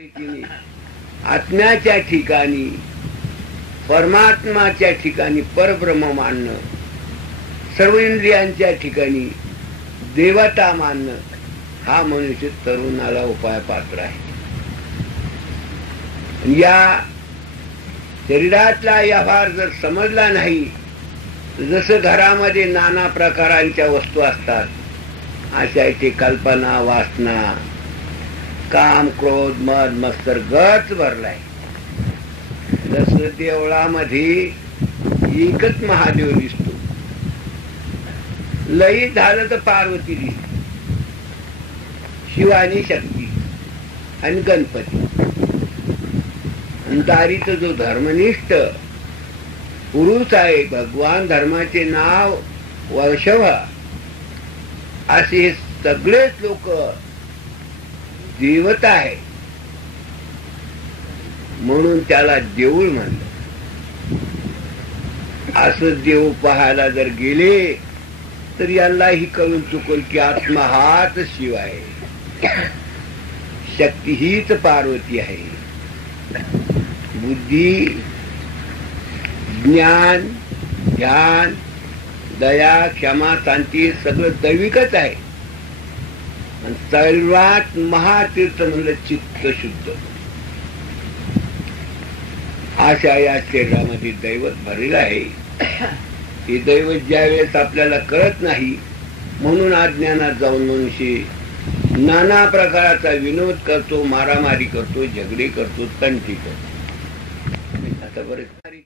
रीतीने आत्म्याच्या ठिकाणी परमात्माच्या ठिकाणी परब्रह्म मानणं, सर्व इंद्रियांच्या ठिकाणी देवता मानणं हा मनुष्य तरुणाला उपाय पात्र आहे. या शरीरातला व्यवहार जर समजला नाही, जसं घरामध्ये नाना प्रकारांच्या वस्तू असतात, अशा इथे कल्पना, वासना, काम, क्रोध, मद, मत्सर गच भरलाय. जसं देवळामध्ये एकच महादेव दिसतो, लई झालं तर पार्वती दिसते, शिवानी शक्ती आणि गणपती. दारीचा जो धर्मनिष्ठ पुरुष आहे, भगवान धर्माचे नाव वैष्णव, असे सगळेच लोक देवता आहे म्हणून त्याला देऊळ म्हणलं. असं देव पाहायला जर गेले तर यालाही कळून चुकल की आत्मा हाच शिव आहे, शक्ती हीच पार्वती आहे. बुद्धी, ज्ञान, ध्यान, दया, क्षमा, शांती सगळं दैविकच आहे. आणि सर्वात महातीर्थ म्हणलं चित्त शुद्ध. अशा या शरीरामध्ये दैवत भरलेलं आहे. हे दैवत ज्या वेळेस आपल्याला कळत नाही म्हणून अज्ञानात जाऊन मनुष्य नाना प्रकाराचा विनोद करतो, मारामारी करतो, झगडे करतो, तंटी करतो. आता बरेच